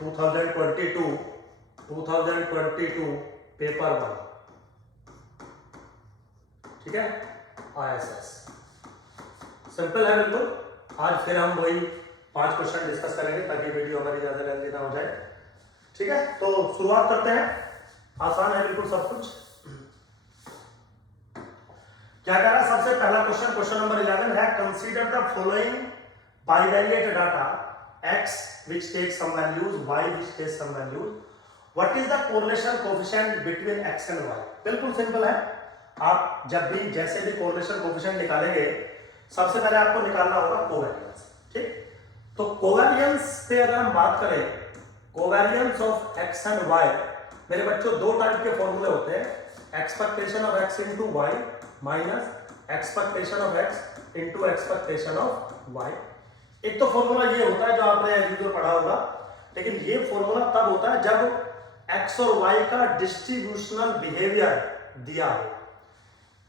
2022 paper 1, ठीक है, ISS। Simple है बिल्कुल। आज फिर हम वही 5 क्वेश्चन डिस्कस करेंगे ताकि वीडियो हमारी ज्यादा लेंथी ना हो जाए, ठीक है। तो शुरुआत करते हैं, आसान है बिल्कुल सब कुछ। क्या कह रहा है सबसे पहला क्वेश्चन, क्वेश्चन नंबर 11 है, consider the following bivariate data x which takes some values, y which takes some values, what is the correlation coefficient between x and y। बिल्कुल सिंपल है। आप जब भी जैसे भी कोरिलेशन कोफिशिएंट निकालेंगे सबसे पहले आपको निकालना होगा कोवेरियंस, ठीक। तो कोवेरियंस पे अगर हम बात करें, covariance of x and y, मेरे बच्चों दो टाइप के फॉर्मूले होते हैं, expectation of x into y minus expectation of x into expectation of y। एक तो फॉर्मूला ये होता है जो आपने एज यूजुअल पढ़ा होगा, लेकिन ये फॉर्मूला तब होता है जब x और y का डिस्ट्रीब्यूशनल बिहेवियर दिया हो।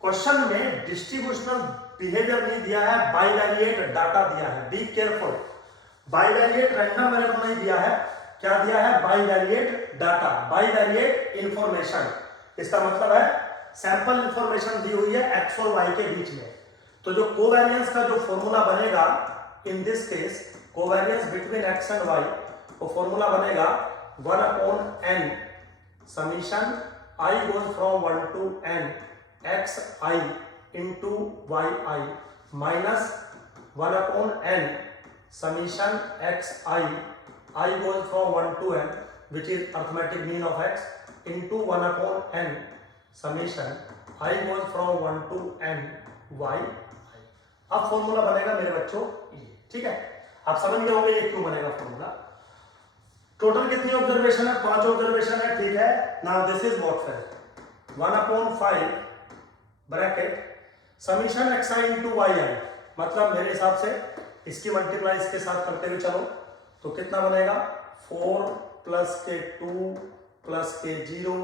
क्वेश्चन में डिस्ट्रीब्यूशनल बिहेवियर नहीं दिया है, बाइवेरिएट डाटा दिया है। Be careful, bivariate random variable नहीं दिया है, क्या दिया है, बाइवेरिएट डाटा, बाइवेरिएट इंफॉर्मेशन। इसका मतलब है सैंपल इंफॉर्मेशन दी हुई है x और y के बीच में। तो जो कोवेरियंस का जो फॉर्मूला बनेगा in this case, covariance between x and y, वो फॉर्मूला बनेगा 1/n summation I goes from 1 to n xi into yi minus 1/n summation xi I goes from 1 to n which is arithmetic mean of x into 1/n summation I goes from 1 to n y। अब formula बनेगा मेरे बच्चों ये, ठीक है। आप समझ गए होंगे ये क्यों बनेगा फॉर्मूला। टोटल कितनी ऑब्जर्वेशन है, 5 ऑब्जर्वेशन है, ठीक है। नाउ दिस इज व्हाट फिर 1/5 bracket summation xi into yi, मतलब मेरे हिसाब से इसकी मल्टीप्लाई इसके साथ करते हुए चलो तो कितना बनेगा 4 प्लस के 2 प्लस के 0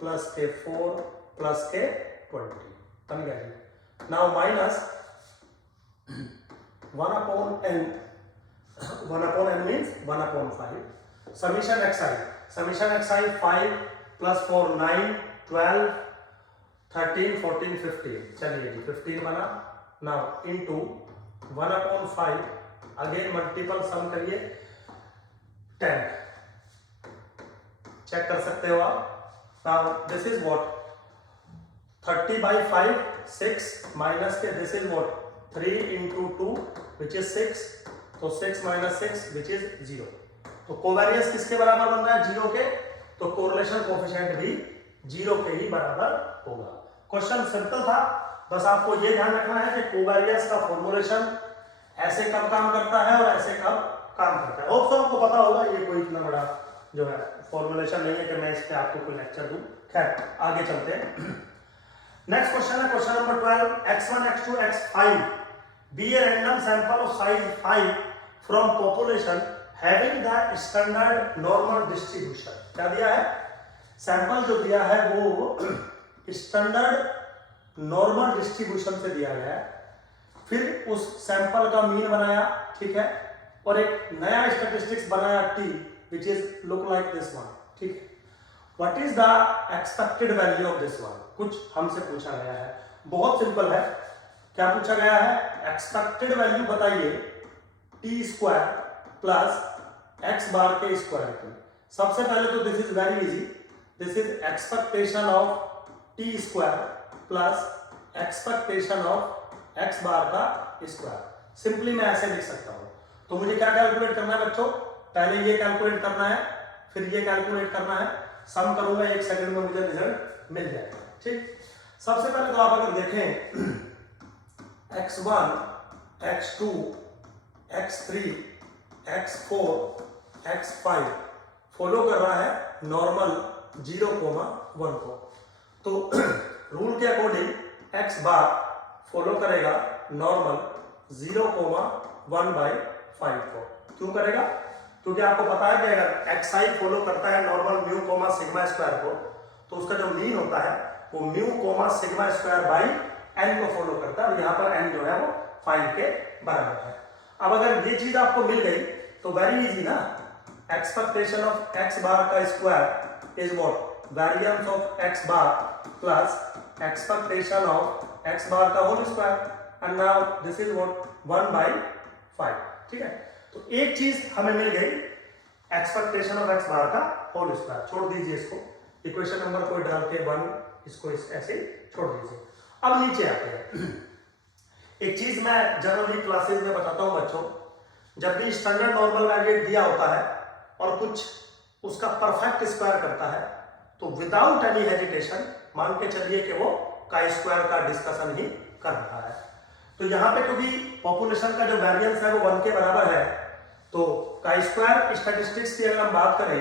प्लस के 4 प्लस के 20, बन गया जी। Now minus 1/n, 1/n means 1/5 summation xi, summation xi 5 plus 4 9 12 13 14 15, चलिए जी 15 बना। नाउ इनटू 1/5 अगेन मल्टीपल सम करिए 10, चेक कर सकते हो आप। Now this is what 30/5 6 minus के this is what 3 into 2 which is 6, तो 6 minus 6 which is 0। तो कोवेरियंस किसके बराबर बन रहा है, 0 के, तो कोरिलेशन कोएफिशिएंट भी 0 के ही बराबर होगा। क्वेश्चन सिंपल था, बस आपको ये ध्यान रखना है कि कोवेरियंस का फॉर्मूलेशन ऐसे कब काम करता है और ऐसे कब काम करता है। होप सो आपको पता होगा, ये कोई इतना बड़ा जो है फॉर्मूलेशन नहीं है कि मैं इस पे आपको कोई लेक्चर दूं। खैर आगे चलते हैं। नेक्स्ट क्वेश्चन है question number 12, x1 x2 x5 be a random sample of size 5 from population having the standard normal distribution। क्या दिया है, सैंपल जो दिया है वो स्टैंडर्ड नॉर्मल डिस्ट्रीब्यूशन से दिया गया है, फिर उस सैंपल का मीन बनाया, ठीक है, और एक नया स्टैटिस्टिक्स बनाया t which is look like this one, ठीक है। What is the expected value of this one, कुछ हमसे पूछा गया है, बहुत सिंपल है। क्या पूछा गया है, एक्सपेक्टेड वैल्यू बताइए T square plus X bar के स्क्वायर की। सबसे पहले तो this is very easy, this is expectation of T square plus expectation of x bar का स्क्वायर। सिंपली मैं ऐसे लिख सकता हूं। तो मुझे क्या कैलकुलेट करना है बच्चों, पहले ये कैलकुलेट करना है, फिर ये कैलकुलेट करना है, सम करूंगा 1 सेकंड में मुझे रिजल्ट मिल जाएगा, ठीक। सबसे पहले तो आप अगर देखें x1 x2 x3 x4 x5 follow कर रहा है नॉर्मल 0,1 को, तो रूल के अकॉर्डिंग x बार फॉलो करेगा नॉर्मल 0,1/5 को। क्यों करेगा, क्योंकि आपको पता है कि अगर xi फॉलो करता है normal mu comma sigma square को, तो उसका जो मीन होता है वो mu comma sigma square by n को फॉलो करता है, और यहाँ पर n जो है वो 5 के बराबर है। अब अगर ये चीज आपको मिल गई तो वेरी इजी ना, एक्सपेक्टेशन ऑफ एक्स बार का square is what, variance of x bar plus expectation of x bar का whole square and now this is what 1/5। ठीक है, तो एक चीज हमें मिल गई, एक्सपेक्टेशन ऑफ एक्स बार का होल स्क्वायर। छोड़ दीजिए इसको, इक्वेशन नंबर कोई डाल के 1 इसको ऐसे छोड़ दीजिए। अब नीचे आते हैं। एक चीज मैं जनरली क्लासेस में बताता हूं बच्चों, जब भी स्टैंडर्ड नॉर्मल वैल्यू दिया होता है और कुछ उसका परफेक्ट स्क्वायर करता है तो विदाउट एनी हेजिटेशन मान के चलिए कि वो का स्क्वायर का डिस्कशन ही कर रहा है। तो यहाँ पे क्योंकि पॉपुलेशन का जो वेरिएंस है वो 1 के बराबर है, तो का स्क्वायर स्टैटिस्टिक्स की अगर हम बात करें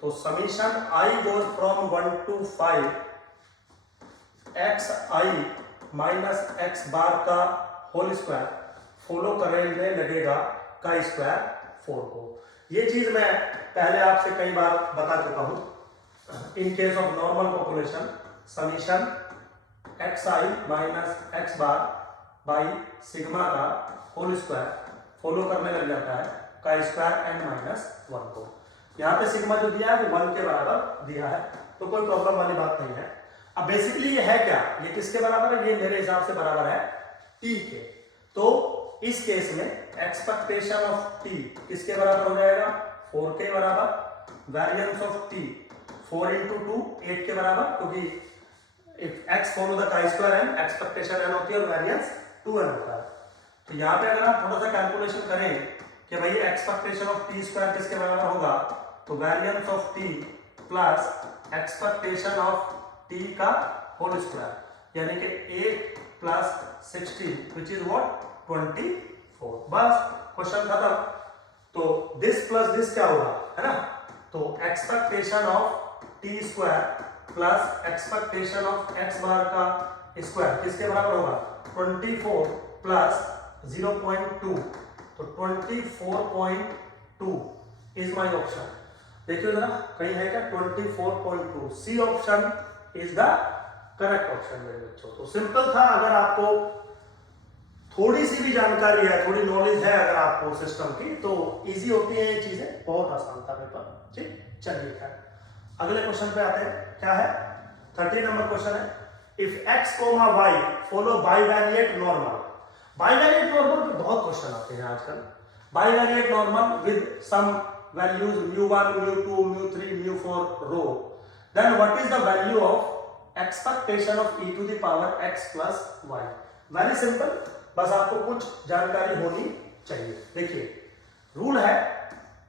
तो summation I goes from 1 to 5 X I minus X bar का होल स्क्वायर फॉलो करने लगेगा का स्क्वायर 4 को। ये चीज मैं पहले आपसे कई बार बता चुका हूं। In case of normal population summation x I minus X bar by sigma का होल स्क्वायर फॉलो करने लग जाता है का स्क्वायर एन माइनस 1 को। यहाँ पे सिग्मा जो दिया है वो 1 के बराबर दिया है, तो कोई प्रॉब्लम वाली बात नहीं है। अब बेसिकली ये है क्या, ये किसके बराबर है, ये मेरे हिसाब से बराबर है टी के। तो इस केस में एक्सपेक्टेशन ऑफ टी किसके बराबर हो जाएगा, 4 के बराबर। वेरिएंस ऑफ टी 4 into 2 8 के बराबर, क्योंकि इफ x फॉलो द का स्क्वायर एन, एक्सपेक्टेशन एन होती है और वेरिएंस 2n होता है। तो यहाँ पे अगर आप थोड़ा सा कैलकुलेशन करें कि भाई एक्सपेक्टेशन ऑफ टी स्क्वायर किसके बराबर होगा, तो variance of T plus expectation of T का होल स्क्वायर, यानी कि 8 प्लस 16 विच इज व्हाट 24। बस क्वेश्चन खत्म। तो दिस प्लस दिस क्या होगा, है ना, तो expectation of T square plus expectation of x bar का स्क्वायर किसके बराबर होगा, 24 प्लस 0.2, तो 24.2 इज माय ऑप्शन। देखिए जरा कहीं है क्या, 24.2 C option is the correct option मेरे बच्चों। तो सिंपल था, अगर आपको थोड़ी सी भी जानकारी है, थोड़ी नॉलेज है अगर आपको सिस्टम की, तो इजी होती है ये चीजें, बहुत आसान था पेपर। ठीक, चलिए खैर अगले क्वेश्चन पे आते हैं। क्या है, 30 नंबर क्वेश्चन है, if x, y follow bivariate normal. Bivariate normal पे बहुत क्वेश्चन आते हैं आजकल। Bivariate normal with some values μ1 μ2 μ3 μ4 rho, then what is the value of expectation of e to the power x plus y। Very simple, बस आपको कुछ जानकारी होनी चाहिए। देखिए रूल है,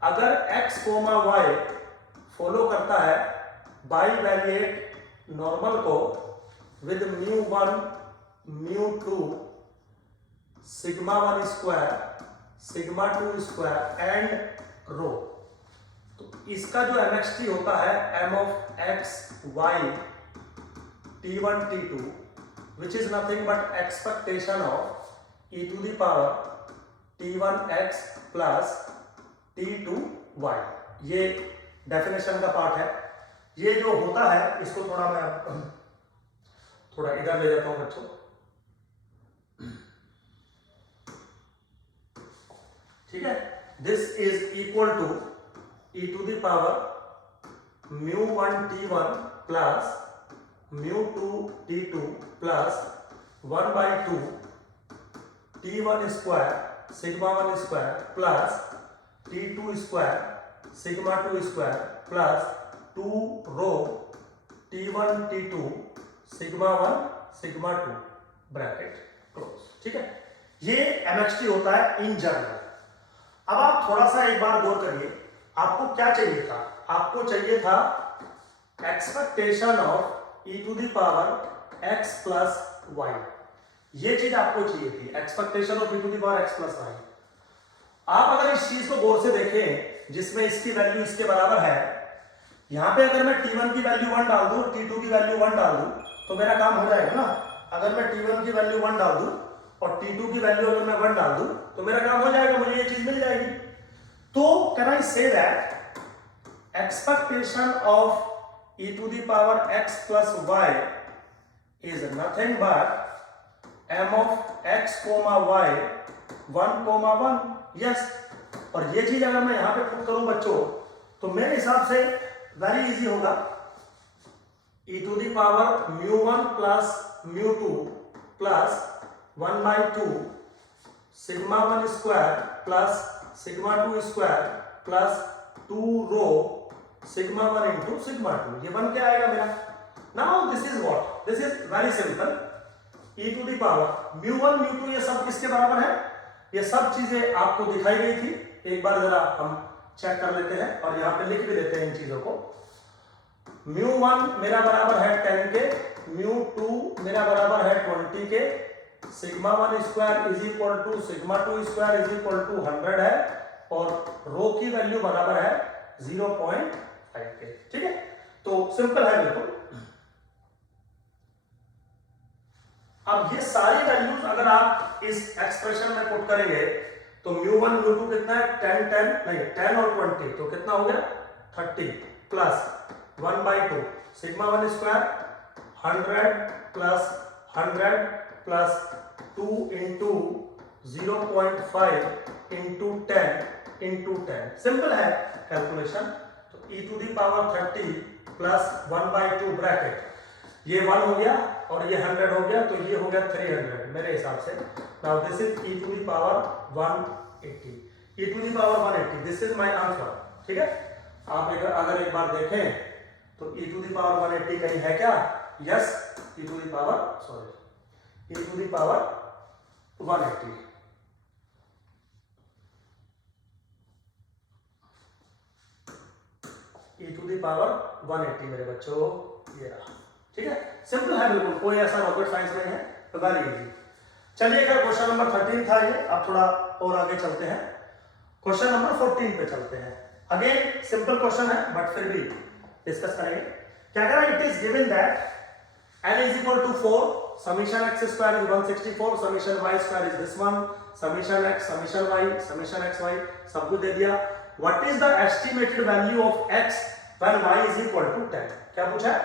अगर x, y फॉलो करता है बाइवेरिएट नॉर्मल को with μ1 μ2 sigma 1 square sigma 2 square and rho, तो इसका जो mxt होता है m of x y t1 t2 which is nothing but expectation of e to the power t1x plus t2y। ये definition का पार्ट है। ये जो होता है इसको थोड़ा मैं थोड़ा इधर ले जाता हूं बच्चों। ठीक है, this is equal to e to the power μ1 t1 plus μ2 t2 plus 1/2 t1 square sigma 1 square plus t2 square sigma 2 square plus 2 rho t1 t2 sigma 1 sigma 2 bracket close. ठीक है, ये mxt होता है इन जनरल। अब आप थोड़ा सा एक बार गौर करिए, आपको क्या चाहिए था, आपको चाहिए था expectation of e to the power x plus y। ये चीज आपको चाहिए थी, expectation of e to the power x plus y। आप अगर इस चीज को गौर से देखें जिसमें इसकी वैल्यू इसके बराबर है, यहां पे अगर मैं t1 की वैल्यू 1 डाल दूं, t2 की वैल्यू 1 डाल दूं, तो मेरा काम हो जाएगा ना। अगर मैं t1 की वैल्यू 1 डाल दूं और t2 की वैल्यू अगर मैं 1 डाल दूं तो मेरा काम हो जाएगा, मुझे ये चीज मिल जाएगी। तो can I say that expectation of e to the power x plus y is nothing but m of x, y 1, 1। Yes, और ये चीज अगर मैं यहां पे पुट करूं बच्चों तो मेरे हिसाब से वेरी इजी होगा, e to the power μ1 plus μ2 plus 1/2 sigma 1 square plus sigma 2 square plus 2 rho sigma 1 into sigma 2, ये बन के आएगा मेरा। Now this is what, this is very simple, e to the power μ1 μ2 ये सब किसके बराबर है, ये सब चीजें आपको दिखाई गई थी, एक बार जरा हम चेक कर लेते हैं और यहाँ पे लिख भी देते हैं इन चीजों को। μ1 मेरा बराबर है 10 के, μ2 मेरा बराबर है 20 के, sigma 1 square is equal to sigma 2 square is equal to 100 है और रो की वैल्यू बराबर है 0.5 के। ठीक है, तो सिंपल है बिल्कुल। अब ये सारी वैल्यूज अगर आप इस एक्सप्रेशन में पुट करेंगे तो μ1 μ2 कितना है, 10 और 20 तो कितना हो गया 30 plus 1/2 sigma 1 square 100 plus 100 plus 2 into 0.5 into 10 into 10, simple है कैलकुलेशन। तो e to the power 30 plus 1/2 bracket, ये 1 हो गया और ये 100 हो गया, तो ये हो गया 300 मेरे हिसाब से। Now this is e to the power 180, e to the power 180, this is my answer. ठीक है, आप अगर एक बार देखें तो e टू दी पावर 180 कहीं है क्या, yes, e to the power 180। e to the power 180 मेरे बच्चों, ये रहा। ठीक है, सिंपल है बिल्कुल, कोई ऐसा रॉकेट साइंस नहीं है, तो वेरी इजी। चलिए अगर क्वेश्चन नंबर 13 था ये, अब थोड़ा और आगे चलते हैं, क्वेश्चन नंबर 14 पे चलते हैं। अगेन सिंपल क्वेश्चन है बट फिर भी डिस्कस करेंगे। क्या कह रहा है, it is given that n is equal to 4, summation x square is 164, summation y square is this one, summation x, summation y, summation xy, सब कुछ दे दिया। What is the estimated value of x when y is equal to 10? क्या पूछा है,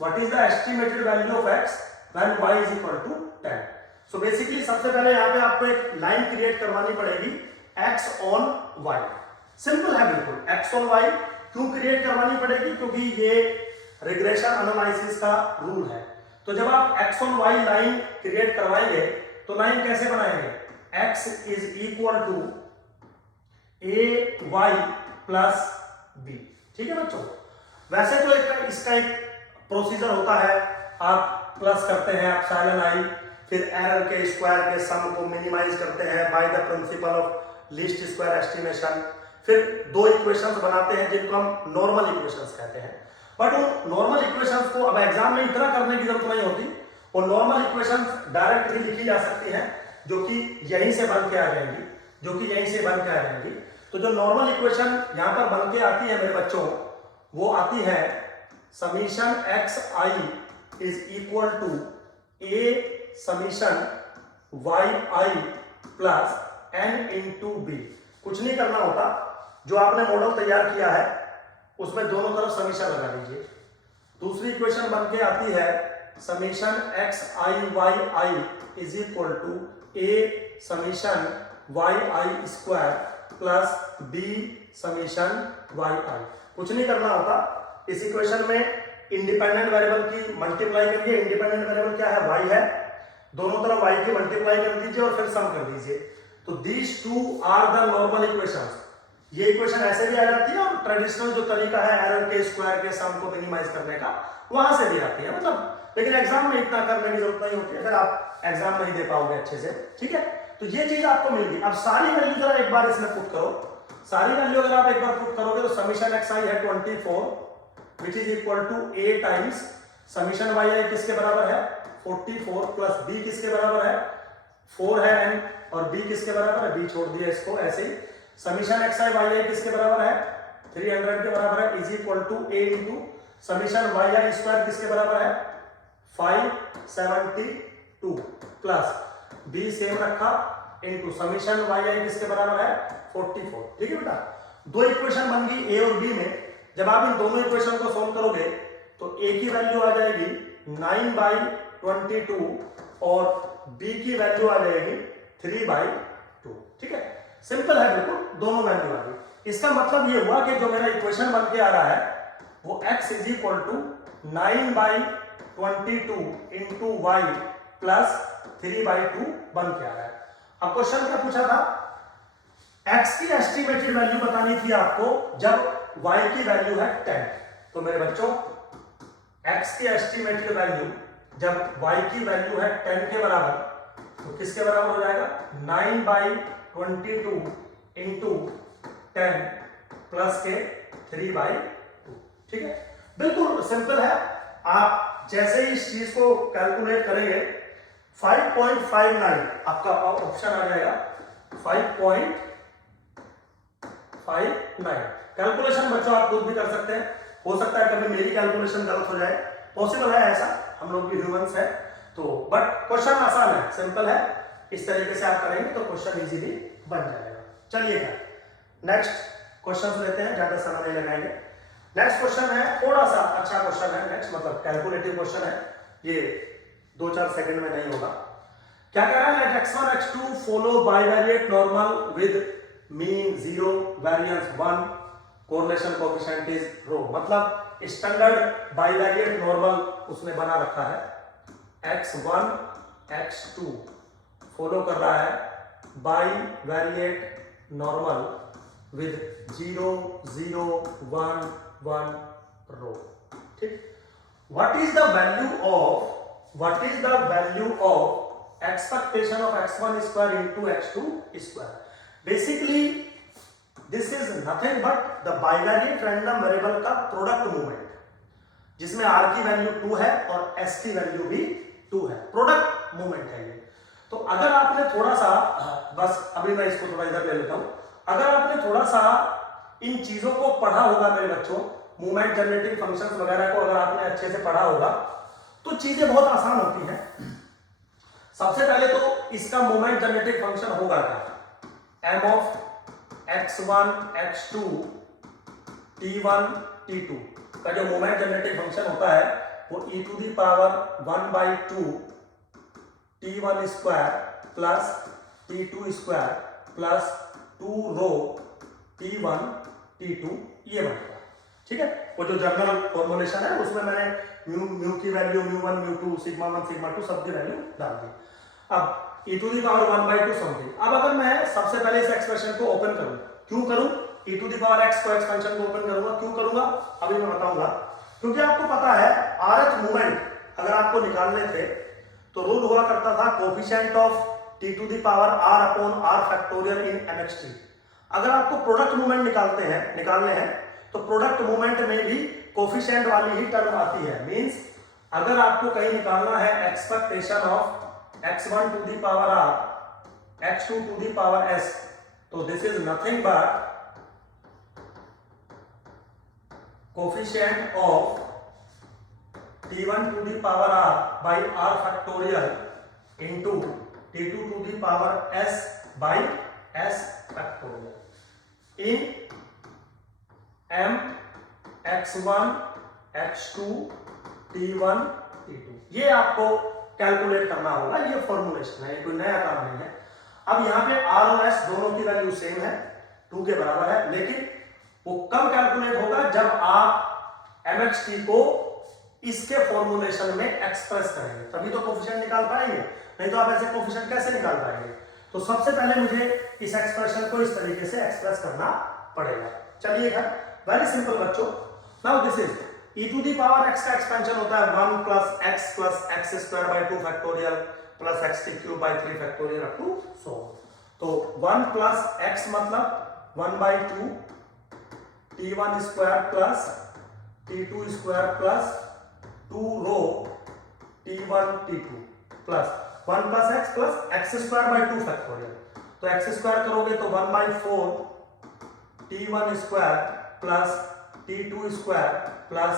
what is the estimated value of x when y is equal to 10? So basically सबसे पहले यहाँ पे आपको एक लाइन क्रिएट करवानी पड़ेगी x on y। सिंपल है बिल्कुल, x on y क्यों क्रिएट करवानी पड़ेगी, क्योंकि ये रिग्रेशन एनालिसिस का रूल है। तो जब आप x on y line create करवाएंगे तो लाइन कैसे बनाएंगे, x is equal to a y plus b। ठीक है बच्चों, वैसे तो इसका एक प्रोसीजर होता है, आप प्लस करते हैं एप्सिलॉन i, फिर एरर के स्क्वायर के सम को मिनिमाइज करते हैं by the principle of least square estimation, फिर दो इक्वेशंस बनाते हैं जिनको हम नॉर्मल इक्वेशंस कहते हैं। बट उन नॉर्मल इक्वेशंस को अब एग्जाम में इतना करने की जरूरत नहीं होती, और नॉर्मल इक्वेशंस डायरेक्ट भी लिखी जा सकती हैं जो कि यहीं से बन के आ जाएंगी, तो जो नॉर्मल इक्वेशन यहाँ पर बन के आती है मेरे बच्चों, वो आती है summation x i is equal to a summation y i plus n into b. कुछ नहीं करना होता, जो आपने मॉडल तैयार किया है उसमें दोनों तरफ समीशन लगा दीजिए। दूसरी इक्वेशन बन के आती है summation x i y i is equal to a summation y i square plus b summation y i. कुछ नहीं करना होता, इस इक्वेशन में इंडिपेंडेंट वेरिएबल की मल्टीप्लाई करिए, इंडिपेंडेंट वेरिएबल क्या है, y है, दोनों तरफ y की मल्टीप्लाई कर दीजिए और फिर सम कर दीजिए। तो these two are the normal equations. ये इक्वेशन ऐसे भी आ जाती है और ट्रेडिशनल जो तरीका है एरर के स्क्वायर के सम को मिनिमाइज करने का, वहां से भी आती है, मतलब लेकिन एग्जाम में इतना करने की जरूरत नहीं होती है, फिर आप एग्जाम नहीं दे पाओगे अच्छे से। ठीक है, तो ये चीज आपको मिल गई। अब सारी वैल्यू जरा एक बार इसमें पुट करो, सारी वैल्यू अगर आप एक बार पुट करोगे तो समीशन एक्स आई है 24 which is equal to a times summation y i किसके बराबर है 44 प्लस b किसके बराबर है 4 है n, और b किसके बराबर है, b छोड़ दिया इसको ऐसे ही। Summation x i y i किसके बराबर है 300 के बराबर है, is equal to a into summation y i square किसके बराबर है 572 प्लस b सेम रखा इंटू समीशन वाई आई किसके बराबर है 44। ठीक है बेटा, दो इक्वेशन बन गई a और b में। जब आप इन दोनों इक्वेशन को सॉल्व करोगे तो a की वैल्यू आ जाएगी 9/22 और b की वैल्यू आ जाएगी 3/2। ठीक है, सिंपल है बिल्कुल, दोनों वैल्यू आ गई। इसका मतलब ये हुआ कि जो मेरा इक्वेशन बन के आ रहा है वो x is equal to 9/22 into y plus 3/2 बन के आ रहा है। अब क्वेश्चन क्या पूछा था, x की एस्टिमेटेड वैल्यू बतानी थी आपको जब y की वैल्यू है 10। तो मेरे बच्चों x की एस्टिमेटेड वैल्यू जब y की वैल्यू है 10 के बराबर, तो किसके बराबर हो जाएगा 9/22 इंटू 10 प्लस के 3/2। ठीक है, बिल्कुल सिंपल है। आप जैसे ही इस चीज को कैलकुलेट करेंगे 5.59 आपका ऑप्शन आ जाएगा 5.59। कैलकुलेशन बच्चों आप खुद भी कर सकते हैं, हो सकता है कभी मेरी कैलकुलेशन गलत हो जाए, पॉसिबल है ऐसा, हम लोग भी ह्यूमंस हैं। तो बट क्वेश्चन आसान है, सिंपल है, इस तरीके से आप करेंगे तो क्वेश्चन इजीली बन जाएगा। चलिए नेक्स्ट क्वेश्चन लेते हैं, ज्यादा समय नहीं लगाएंगे। नेक्स्ट क्वेश्चन है थोड़ा सा अच्छा क्वेश्चन है, नेक्स्ट मतलब कैलकुलेटिव क्वेश्चन है, ये 2-4 सेकंड में नहीं होगा। क्या कह रहा है, let x1 x2 follow bivariate normal with mean 0 variance 1 correlation coefficient is rho. मतलब स्टैंडर्ड बाइवेरिएट नॉर्मल उसने बना रखा है, x1 x2 फॉलो कर रहा है बाइवेरिएट नॉर्मल विद 0 0 1 1 रो। ठीक, what is the value of expectation of x1 square into x2 square? Basically this is nothing but the bivariate random variable का प्रोडक्ट मूवमेंट, जिसमें r की वैल्यू 2 है और s की वैल्यू भी 2 है, प्रोडक्ट मूवमेंट है ये। तो अगर आपने थोड़ा सा, बस अभी मैं इसको थोड़ा इधर ले लेता हूं, अगर आपने थोड़ा सा इन चीजों को पढ़ा होगा मेरे बच्चों, मूवमेंट जनरेटिंग फंक्शंस वगैरह को अगर आपने अच्छे से पढ़ा होगा तो चीजें बहुत आसान होती हैं। सबसे पहले तो इसका मूवमेंट जनरेटिंग फंक्शन होगा क्या, m of x1 x2 t1 t2 का जो मूवमेंट जनरेटिंग फंक्शन होता है वो e to the power 1/2 t1 square plus t2 square plus 2 rho t1 t2 ये बनेगा। ठीक है, वो जो जनरल फॉर्मुलेशन है उसमें मैंने म्यू की वैल्यू μ1 μ2 σ1 σ2 सब की वैल्यू डाल दी। अब e to the power 1/2 something. अब अगर मैं सबसे पहले इस एक्सप्रेशन को ओपन करूं, क्यों करूं, e to the power x को एक्सपेंशन को ओपन करूंगा, क्यों करूंगा अभी मैं बताऊंगा। क्योंकि आपको पता है rth मूवमेंट अगर आपको निकालने थे तो रूल हुआ करता था coefficient of t to the power r upon r factorial in mxt। अगर आपको प्रोडक्ट मूवमेंट निकालने हैं तो प्रोडक्ट मूवमेंट में भी कोफिशिएंट वाली ही टर्म आती है। मींस अगर आपको कहीं निकालना है expectation of x1 to the power r x2 to the power s, तो this is nothing but coefficient of t1 to the power r by r factorial into t2 to the power s by s factorial in m x1 x2 t1 t2। ये आपको calculate करना होगा, ये formulation है, ये कोई नया काम नहीं है। अब यहाँ पे r और s दोनों की वैल्यू सेम है, 2 के बराबर है, लेकिन वो कब कैलकुलेट होगा जब आप mxt को इसके फॉर्मुलेशन में एक्सप्रेस करेंगे, तभी तो कोफिशिएंट निकाल पाएंगे, नहीं तो आप ऐसे कोफिशिएंट कैसे निकाल पाएंगे। तो सबसे पहले मुझे इस एक्सप्रेशन को इस तरीके से एक्सप्रेस करना पड़ेगा। चलिए वेरी सिंपल बच्चों, now this is e to the power x का एक्सपेंशन होता है 1 plus x square by 2 factorial plus x की cube by 3 factorial up to so. तो 1 प्लस x मतलब 1/2 t1 square plus t2 square plus 2 rho t1 t2 plus 1 plus x square by 2 factorial. तो x square करोगे तो 1/4 t1 square plus t2 square plus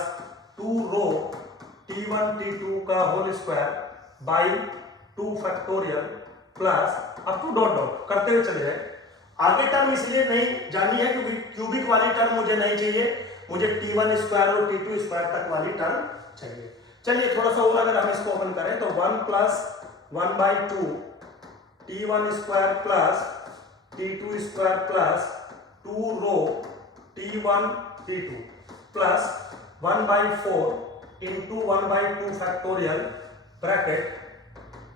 2 rho t1 t2 का whole square by 2 factorial plus up to dot dot करते हुए चले जाए। आगे term इसलिए नहीं जानी है क्योंकि क्यूबिक वाली टर्म मुझे नहीं चाहिए, मुझे t1 स्क्वायर और t2 स्क्वायर तक वाली टर्म चाहिए। चलिए थोड़ा सा और अगर हम इसको ओपन करें तो 1 plus 1/2 t1 square plus t2 square plus 2 rho T1 T2 plus 1/4 into 1/2 factorial bracket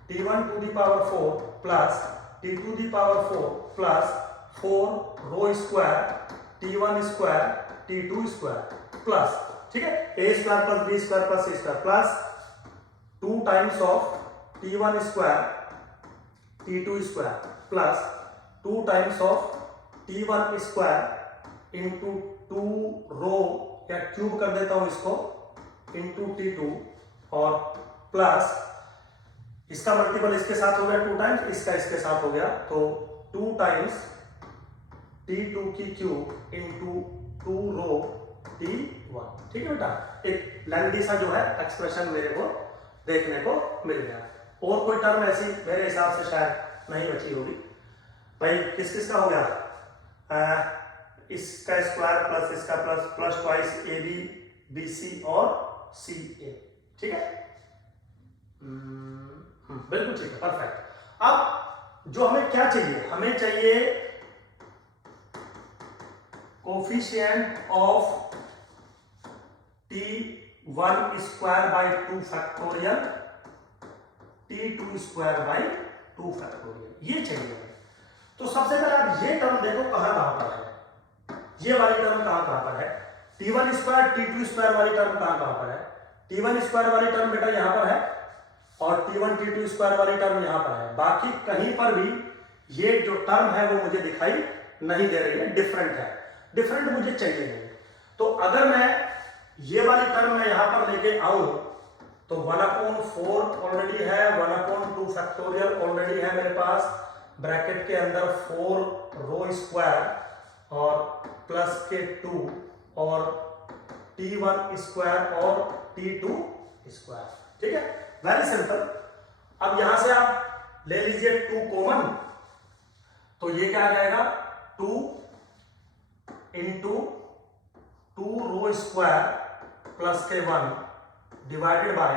T1 to the power 4 plus T2 to the power 4 plus 4 rho square T1 square T2 square plus, ठीक है, a square plus b square plus c square plus 2 times of T1 square T2 square plus 2 times of T1 square into 2 rho या cube कर देता हूं इसको into T2 और plus इसका multiple इसके साथ हो गया 2 टाइम्स, इसका इसके साथ हो गया तो 2 टाइम्स T2 की क्यूब इंटू 2 रो T1। ठीक है बेटा, एक लेंथी सा जो है एक्सप्रेशन मेरे को देखने को मिल गया। और कोई टर्म ऐसी मेरे हिसाब से शायद नहीं बची होगी। भाई किस किस का हो गया, इसका स्क्वायर प्लस इसका plus plus twice a b b c और सी ए। ठीक है, बिल्कुल ठीक है, परफेक्ट। अब जो हमें क्या चाहिए, हमें चाहिए coefficient of T1 square by 2 factorial T2 square by 2 factorial, ये चाहिए हमें। तो सबसे पहले आप ये टर्म देखो कहां पर है, ये वाली टर्म कहां पर है, T1 स्क्वायर T2 स्क्वायर वाली टर्म कहां पर है। T1 स्क्वायर वाली टर्म बेटा यहां पर है और T1 T2 स्क्वायर वाली टर्म यहां पर है। बाकी कहीं पर भी ये जो टर्म है वो मुझे दिखाई नहीं दे रही है, डिफरेंट है, डिफरेंट मुझे चाहिए नहीं। तो अगर मैं ये वाली टर्म मैं यहां पर लेके आऊं तो 1/4 ऑलरेडी है, 1/2 फैक्टोरियल ऑलरेडी है मेरे पास, ब्रैकेट के अंदर 4 रो स्क्वायर और प्लस के 2 और T1 स्क्वायर और T2 स्क्वायर। ठीक है, वेरी सिंपल। अब यहां से आप ले लीजिए 2 कॉमन, तो ये क्या आ जाएगा 2 इंटू 2 रो स्क्वायर प्लस के 1 divided by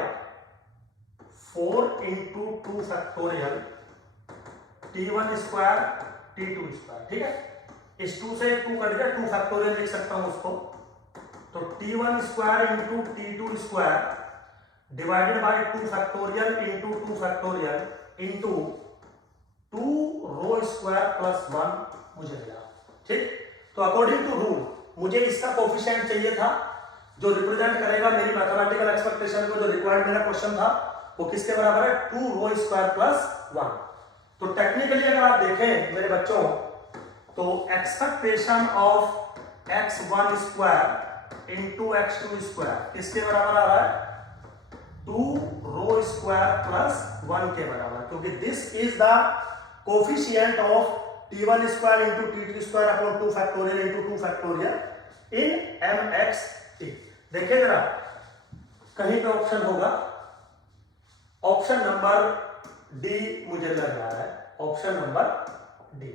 4 into 2 factorial T1 square T2 square. ठीक है, इस 2 से 2 कट गया, 2 फैक्टोरियल लिख सकता हूं उसको, तो T1 square into T2 square divided by 2 factorial into 2 factorial into 2 rho square plus 1 मुझे मिला। ठीक, तो अकॉर्डिंग टू रूल मुझे इसका कोफिशिएंट चाहिए था जो रिप्रेजेंट करेगा मेरी मैथमेटिकल एक्सपेक्टेशन को। जो रिक्वायर्ड मेरा क्वेश्चन था वो किसके बराबर है, 2 रो स्क्वायर प्लस 1। तो टेक्निकली अगर आप देखें मेरे बच्चों तो expectation of x1 square into x2 square किसके बराबर आ रहा है, 2 रो स्क्वायर प्लस 1 के बराबर, क्योंकि this is the coefficient of T1 square into T2 square upon 2 factorial into 2 factorial in mxt। देखिए जरा कहीं पे ऑप्शन होगा, ऑप्शन नंबर डी मुझे लग रहा है, option number D,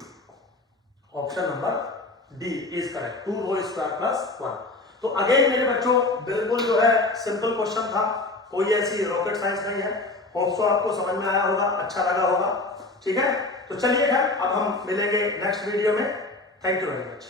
option number D is correct, 2 rho square plus 1। तो अगेन मेरे बच्चों बिल्कुल जो है सिंपल क्वेश्चन था, कोई ऐसी रॉकेट साइंस नहीं है। होप सो आपको समझ में आया होगा, अच्छा लगा होगा। ठीक है, तो चलिए खैर अब हम मिलेंगे नेक्स्ट वीडियो में। Thank you very much.